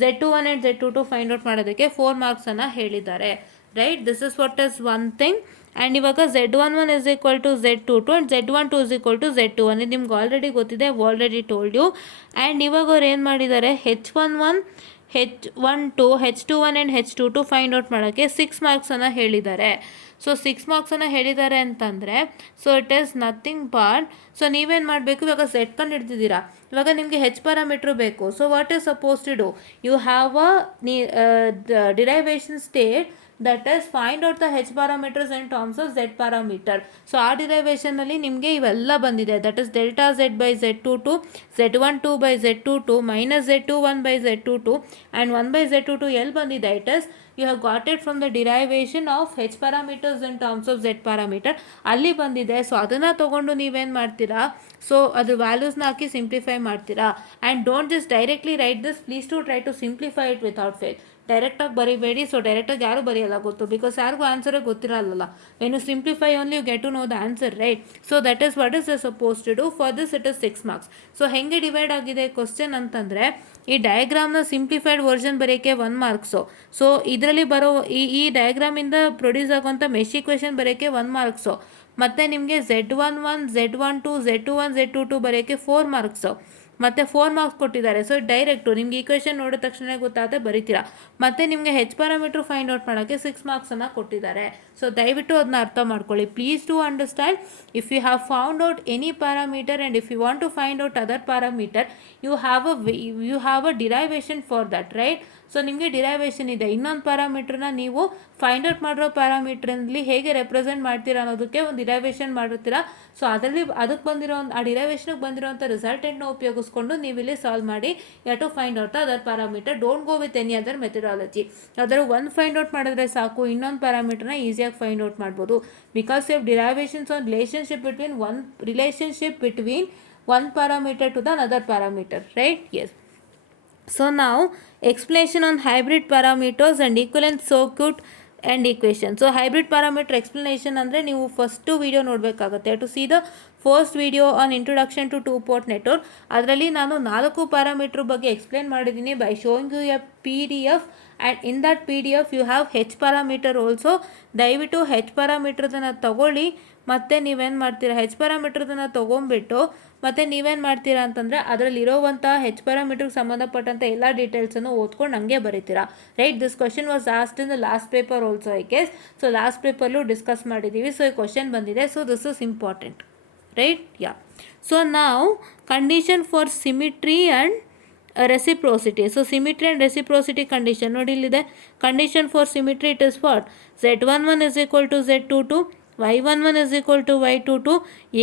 Z21 and Z22 find out ಮಾಡೋದಕ್ಕೆ 4 ಮಾರ್ಕ್ಸನ್ನು ಹೇಳಿದ್ದಾರೆ, right. This is what is one thing. And ಇವಾಗ Z11 is equal to Z22 and Z12 is equal to Z21, ಇದು ನಿಮ್ಗೆ ಆಲ್ರೆಡಿ ಗೊತ್ತಿದೆ, already told you. And ಇವಾಗ ಅವ್ರು ಏನು ಮಾಡಿದ್ದಾರೆ, H11 H12 H21 and H22 find out ಮಾಡೋಕ್ಕೆ 6 ಮಾರ್ಕ್ಸನ್ನು ಹೇಳಿದ್ದಾರೆ. ಸೊ 6 ಮಾರ್ಕ್ಸನ್ನು ಹೇಳಿದ್ದಾರೆ ಅಂತಂದರೆ, so it is nothing but, so ನೀವೇನು ಮಾಡಬೇಕು, ಇವಾಗ ಝೆಡ್ ಕಂಡು ಹಿಡ್ತಿದ್ದೀರಾ, ಇವಾಗ ನಿಮಗೆ ಹೆಚ್ ಪ್ಯಾರಾಮೀಟ್ರ್ ಬೇಕು. So what is suppose to do, you have a derivation state that is find out the H parameters in terms of Z parameter. So ಆ ಡಿರೈವೇಷನಲ್ಲಿ ನಿಮಗೆ ಇವೆಲ್ಲ ಬಂದಿದೆ, that is delta Z by Z22, Z12 by Z22 minus Z21 by Z22 and 1 by Z22 ಎಲ್ಲಿ ಬಂದಿದೆ, it is you have got it from the derivation of H parameters in terms of Z parameter ಅಲ್ಲಿ ಬಂದಿದೆ. So ಅದನ್ನು ತೊಗೊಂಡು ನೀವೇನು ಮಾಡ್ತೀರಾ, so ಅದು ವ್ಯಾಲ್ಯೂಸ್ನ ಹಾಕಿ ಸಿಂಪ್ಲಿಫೈ ಮಾಡ್ತೀರಾ. And don't just directly write this, please to try to simplify it without fail. ಡೈರೆಕ್ಟಾಗಿ ಬರೀಬೇಡಿ. ಸೊ ಡೈರೆಕ್ಟಾಗಿ ಯಾರು ಬರೆಯಲ್ಲ, ಗೊತ್ತು, ಬಿಕಾಸ್ ಯಾರಿಗೂ ಆನ್ಸರೇ ಗೊತ್ತಿರಲ್ಲ. When you simplify only you get to know the answer, right? So that is what is suppose to do. For this it is 6 marks. So ಹೆಂಗೆ ಡಿವೈಡ್ ಆಗಿದೆ ಕ್ವಶನ್ ಅಂತಂದರೆ, ಈ ಡಯಾಗ್ರಾಮ್ನ ಸಿಂಪ್ಲಿಫೈಡ್ ವರ್ಷನ್ ಬರೆಯೋಕ್ಕೆ 1 ಮಾರ್ಕ್ಸು. ಸೊ ಇದರಲ್ಲಿ ಬರೋ ಈ ಡಯಾಗ್ರಾಮಿಂದ ಪ್ರೊಡ್ಯೂಸ್ ಆಗುವಂಥ ಮೆಶ್ ಇಕ್ವೇಷನ್ ಬರೆಯೋಕ್ಕೆ 1 ಮಾರ್ಕ್ಸು. ಮತ್ತು ನಿಮಗೆ Z11, Z12, Z21, Z22 ಬರೆಯೋಕ್ಕೆ 4 ಮಾರ್ಕ್ಸು. ಮತ್ತು 4 ಮಾರ್ಕ್ಸ್ ಕೊಟ್ಟಿದ್ದಾರೆ. ಸೊ ಡೈರೆಕ್ಟು ನಿಮ್ಗೆ ಈಕ್ವೇಷನ್ ನೋಡಿದ ತಕ್ಷಣ ಗೊತ್ತಾಗುತ್ತೆ, ಬರಿತೀರಾ. ಮತ್ತು ನಿಮಗೆ ಹೆಚ್ ಪ್ಯಾರಾಮೀಟ್ರ್ ಫೈಂಡ್ ಔಟ್ ಮಾಡೋಕ್ಕೆ 6 ಮಾರ್ಕ್ಸನ್ನು ಕೊಟ್ಟಿದ್ದಾರೆ. ಸೊ ದಯವಿಟ್ಟು ಅದನ್ನ ಅರ್ಥ ಮಾಡ್ಕೊಳ್ಳಿ. Please to understand, if you have found out any parameter and if you want to find out other parameter, you have a derivation for that, right? So ನಿಮಗೆ derivation ಇದೆ. ಇನ್ನೊಂದು ಪ್ಯಾರಾಮೀಟ್ರನ್ನ ನೀವು ಫೈಂಡ್ ಔಟ್ ಮಾಡಿರೋ ಪ್ಯಾರಾಮೀಟ್ರಲ್ಲಿ ಹೇಗೆ ರೆಪ್ರೆಸೆಂಟ್ ಮಾಡ್ತೀರಾ ಅನ್ನೋದಕ್ಕೆ ಒಂದು ಡಿರೈವೇಷನ್ ಮಾಡಿರ್ತೀರಾ. ಸೊ ಅದರಲ್ಲಿ ಅದಕ್ಕೆ ಬಂದಿರೋ ಆ ಡಿರೈವೇಷನ್ಗೆ ಬಂದಿರೋಂಥ ರಿಸಲ್ಟೆಂಟ್ನ ಉಪಯೋಗಿಸ್ಕೊಂಡು ನೀವು ಇಲ್ಲಿ ಸಾಲ್ವ್ ಮಾಡಿ you to find out the other parameter. Don't go with any other methodology. ಯಾವ್ದಾದ್ರು ಒಂದು ಫೈಂಡ್ ಔಟ್ ಮಾಡಿದ್ರೆ ಸಾಕು, ಇನ್ನೊಂದು ಪ್ಯಾರಾಮೀಟರ್ನ ಈಸಿಯಾಗಿ ಫೈಂಡ್ ಔಟ್ ಮಾಡ್ಬೋದು. Because you have derivations on relationship between one parameter to the another parameter, right? Yes. So now explanation on hybrid parameters and equivalent circuit and equation. So hybrid parameter explanation ಅಂದರೆ ನೀವು first video ನೋಡಬೇಕಾಗುತ್ತೆ. To see the first video on introduction to 2-port network. ಅದರಲ್ಲಿ ನಾನು 4 parameter ಬಗ್ಗೆ explain ಮಾಡಿದ್ದೀನಿ by showing you a PDF, and in that PDF you have H parameter also. ದಯವಿಟ್ಟು H ಪ್ಯಾರಾಮೀಟ್ರದನ್ನು ತಗೊಳ್ಳಿ. ಮತ್ತು ನೀವೇನು ಮಾಡ್ತೀರಾ, ಹೆಚ್ ಪ್ಯಾರಾಮೀಟ್ರದನ್ನು ತೊಗೊಂಬಿಟ್ಟು ಮತ್ತು ನೀವೇನು ಮಾಡ್ತೀರಾ ಅಂತಂದರೆ ಅದರಲ್ಲಿರೋವಂಥ ಹೆಚ್ ಪ್ಯಾರಾಮೀಟ್ರಿಗೆ ಸಂಬಂಧಪಟ್ಟಂಥ ಎಲ್ಲ ಡೀಟೇಲ್ಸನ್ನು ಓದ್ಕೊಂಡು ಹಂಗೆ ಬರೀತೀರಾ, right? This question was asked in the last paper also, I guess. So last ಪೇಪರ್ಲು ಡಿಸ್ಕಸ್ ಮಾಡಿದ್ದೀವಿ. ಸೊ ಈ ಕ್ವಶನ್ ಬಂದಿದೆ. So this is important, right? Yeah. So ನಾವು condition for symmetry and reciprocity. So symmetry and reciprocity condition ನೋಡಿ ಇಲ್ಲಿದೆ. Condition for symmetry it is what? Z11 is equal to Z22, Y11 is equal to Y22,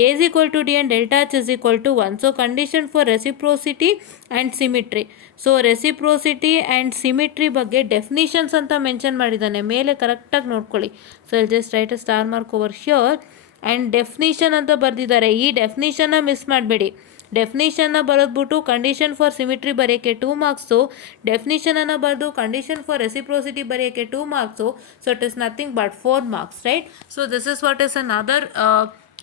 A is equal to D and delta H is equal to 1. So condition for reciprocity and symmetry. So reciprocity and symmetry ಬಗ್ಗೆ definitions ಅಂತ mention ಮಾಡಿದ್ದಾನೆ ಮೇಲೆ, ಕರೆಕ್ಟಾಗಿ ನೋಡ್ಕೊಳ್ಳಿ. So I'll just write a star mark over here and definition ಅಂತ ಬರೆದಿದ್ದಾರೆ. ಈ ಡೆಫಿನಿಷನ್ನ ಮಿಸ್ ಮಾಡಬೇಡಿ. ಡೆಫಿನಿಷನ್ನ ಬರೆದ್ಬಿಟ್ಟು ಕಂಡೀಷನ್ ಫಾರ್ ಸಿಮಿಟ್ರಿ ಬರೆಯೋಕ್ಕೆ 2 ಮಾರ್ಕ್ಸು, ಡೆಫಿನಿಷನನ್ನು ಬರೆದು ಕಂಡೀಷನ್ ಫಾರ್ ರೆಸಿಪ್ರೋಸಿಟಿ ಬರೆಯೋಕ್ಕೆ 2 marks. So it is nothing but 4 marks, right? So this is what is another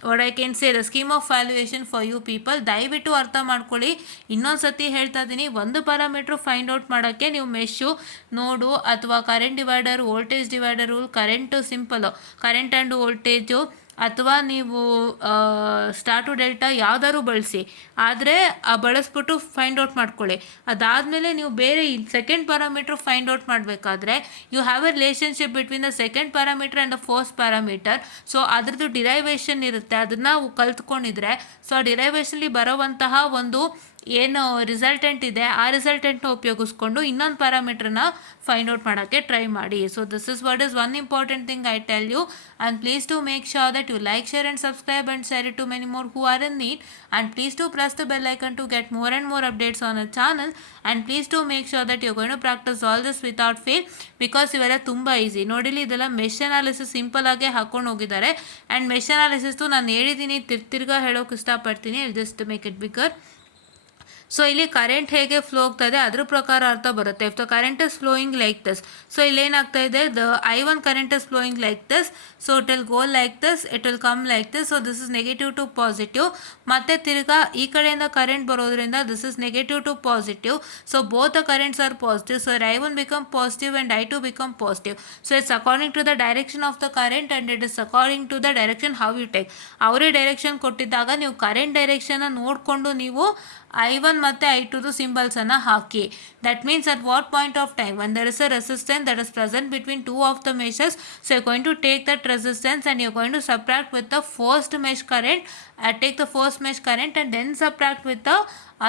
what I can say the scheme of valuation for you people. ದಯವಿಟ್ಟು ಅರ್ಥ ಮಾಡ್ಕೊಳ್ಳಿ. ಇನ್ನೊಂದು ಸತಿ ಹೇಳ್ತಾ ಇದ್ದೀನಿ, ಒಂದು ಪ್ಯಾರಾಮೀಟ್ರ್ ಫೈಂಡ್ ಔಟ್ ಮಾಡೋಕ್ಕೆ ನೀವು ಮೆಶ್ಶು, ನೋಡು ಅಥವಾ current divider, voltage divider rule, current simple, current and voltage, ಅಥವಾ ನೀವು ಸ್ಟಾರ್ ಟು ಡೆಲ್ಟಾ ಯಾವ್ದಾದ್ರು ಬಳಸಿ, ಆದರೆ ಬಳಸ್ಬಿಟ್ಟು ಫೈಂಡ್ ಔಟ್ ಮಾಡ್ಕೊಳ್ಳಿ. ಅದಾದಮೇಲೆ ನೀವು ಬೇರೆ ಸೆಕೆಂಡ್ ಪ್ಯಾರಾಮೀಟ್ರ್ ಫೈಂಡ್ ಔಟ್ ಮಾಡಬೇಕಾದ್ರೆ you have a relationship between the second parameter and the first parameter. So ಅದರದ್ದು ಡಿರೈವೇಷನ್ ಇರುತ್ತೆ, ಅದನ್ನು ನಾವು ಕಲ್ತ್ಕೊಂಡಿದ್ರೆ ಸೊ ಆ ಡಿರೈವೇಷನ್ಲಿ ಬರೋವಂತಹ ಒಂದು ಏನು ರಿಸಲ್ಟೆಂಟ್ ಇದೆ ಆ ರಿಸಲ್ಟೆಂಟ್ನ ಉಪಯೋಗಿಸ್ಕೊಂಡು ಇನ್ನೊಂದು ಪ್ಯಾರಾಮೀಟ್ರನ್ನ ಫೈಂಡ್ ಔಟ್ ಮಾಡೋಕ್ಕೆ ಟ್ರೈ ಮಾಡಿ. So this is what is one important thing I tell you, and please to make sure that you like, share and subscribe and share it to many more who are in need, and please do press the bell icon to get more and more updates on our channel, and please do make sure that you're going to practice all this without fail, because ಇವೆಲ್ಲ ತುಂಬ ಈಸಿ. ನೋಡಿಲಿ ಇದೆಲ್ಲ mesh analysis simple ಆಗಿ ಹಾಕೊಂಡು ಹೋಗಿದ್ದಾರೆ. And mesh ಅನಾಲಿಸಿಸ್ತು ನಾನು ಹೇಳಿದ್ದೀನಿ, ತಿರ್ಗಾ ಹೇಳೋಕೆ ಇಷ್ಟಪಡ್ತೀನಿ. Just make it bigger. So ಇಲ್ಲಿ ಕರೆಂಟ್ ಹೇಗೆ ಫ್ಲೋ ಆಗ್ತಾ ಇದೆ ಅದ್ರ ಪ್ರಕಾರ ಅರ್ಥ ಬರುತ್ತೆ. If the current is flowing like this, so ಇಲ್ಲೇನಾಗ್ತಾ ಇದೆ, the I1 current is flowing like this, so it will go like this, it will come like this. So this is negative to positive. ಮತ್ತು ತಿರ್ಗಾ ಈ ಕಡೆಯಿಂದ current ಬರೋದ್ರಿಂದ this is negative to positive. So both the currents are positive. So I1 become positive and I2 become positive. So it's according to the direction of the current and it is according to the direction how you take. ಅವರೇ direction ಕೊಟ್ಟಿದ್ದಾಗ ನೀವು current ಡೈರೆಕ್ಷನ್ನ ನೋಡಿಕೊಂಡು ನೀವು I1 ಮತ್ತು I2 ಸಿಂಬಲ್ಸನ್ನು ಹಾಕಿ. That means at what point of time when there is a resistance that is present between two of the meshes, so you're going to take that resistance and you're going to subtract with the first mesh current, take the first mesh current and then subtract with the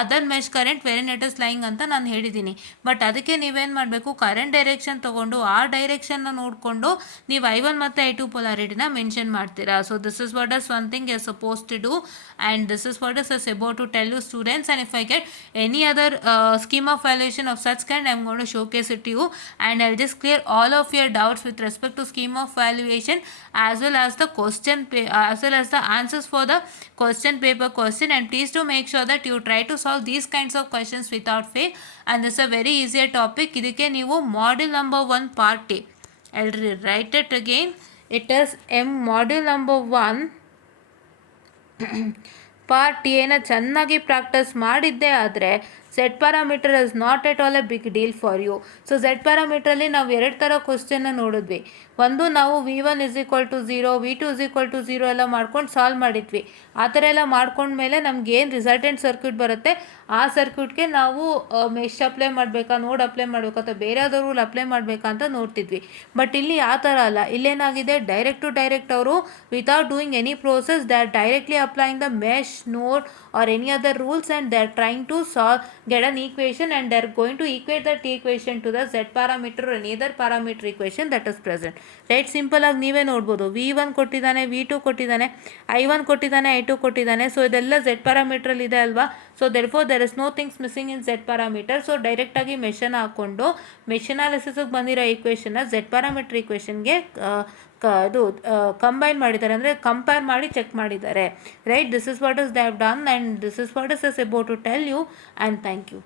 other mesh current wherein it is lying ಅಂತ ನಾನು ಹೇಳಿದ್ದೀನಿ. ಬಟ್ ಅದಕ್ಕೆ ನೀವೇನು ಮಾಡಬೇಕು, current direction ತೊಗೊಂಡು ಆ ಡೈರೆಕ್ಷನ್ನ ನೋಡಿಕೊಂಡು ನೀವು I1 ಮತ್ತು I2 ಪೊಲಾರಿಟಿನ ಮೆನ್ಷನ್ ಮಾಡ್ತೀರಾ. So this is what is one thing you are suppose to do and this is what is about to tell you students. And if I get any other scheme of valuation of such kind, I am going to showcase it to you and I'll just clear all of your doubts with respect to scheme of valuation as well as the as well as the answers for the question paper question. And please do make sure that you try to solve these kinds of questions without fail, and this is a very easier topic. ಇದಕ್ಕೆ ನೀವು module number 1 part A, I'll write it again. It is module number 1 part ಎನ ಚೆನ್ನಾಗಿ practice ಮಾಡಿದ್ದೇ ಆದರೆ Z parameter is not at all a big deal for you. So Z ಪ್ಯಾರಾಮೀಟ್ರಲ್ಲಿ ನಾವು 2 ಥರ ಕ್ವಶನ್ನ ನೋಡಿದ್ವಿ. ಒಂದು ನಾವು V1 = 0, V2 = 0 ಎಲ್ಲ ಮಾಡ್ಕೊಂಡು ಸಾಲ್ವ್ ಮಾಡಿದ್ವಿ. ಆ ಥರ ಎಲ್ಲ ಮಾಡ್ಕೊಂಡ್ಮೇಲೆ ನಮ್ಗೆ ಏನು ರಿಸಲ್ಟೆಂಟ್ ಸರ್ಕ್ಯೂಟ್ ಬರುತ್ತೆ ಆ ಸರ್ಕ್ಯೂಟ್ಗೆ ನಾವು ಮೆಶ್ ಅಪ್ಲೈ ಮಾಡಬೇಕಾ, ನೋಡ್ ಅಪ್ಲೈ ಮಾಡಬೇಕಾ ಅಥವಾ ಬೇರೆ ಯಾವುದೋ ರೂಲ್ ಅಪ್ಲೈ ಮಾಡಬೇಕಾ ಅಂತ ನೋಡ್ತಿದ್ವಿ. ಬಟ್ ಇಲ್ಲಿ ಆ ಥರ ಅಲ್ಲ. ಇಲ್ಲೇನಾಗಿದೆ, ಡೈರೆಕ್ಟ್ ಟು ಡೈರೆಕ್ಟ್ ಅವರು without doing any process they are directly applying the mesh, node or any other rules, and they are trying to get an equation, and they are going to equate that equation to the z parameter or any other parameter equation that is present. Right, simple ಆಗಿ ನೀವೇ ನೋಡ್ಬೋದು. V1 ಕೊಟ್ಟಿದ್ದಾನೆ, V2 ಕೊಟ್ಟಿದ್ದಾನೆ, I1 ಕೊಟ್ಟಿದ್ದಾನೆ, I2 ಕೊಟ್ಟಿದ್ದಾನೆ. ಸೊ ಇದೆಲ್ಲ z ಪ್ಯಾರಾಮೀಟ್ರಲ್ಲಿ ಇದೆ ಅಲ್ವಾ. So therefore there is no things missing in z parameter. So ಡೈರೆಕ್ಟಾಗಿ ಮೆಷನ್ನು ಹಾಕ್ಕೊಂಡು ಮೆಶ್ ಅನಾಲಿಸಿಸ್ಗೆ ಬಂದಿರೋ ಈಕ್ವೇಷನ್ನ z ಪ್ಯಾರಾಮೀಟರ್ ಈಕ್ವೇಷನ್ಗೆ ಇದು ಕಂಬೈನ್ ಮಾಡಿದ್ದಾರೆ, ಅಂದರೆ ಕಂಪೇರ್ ಮಾಡಿ ಚೆಕ್ ಮಾಡಿದ್ದಾರೆ. Right, this is what is they have done and this is what is about to tell you, and thank you.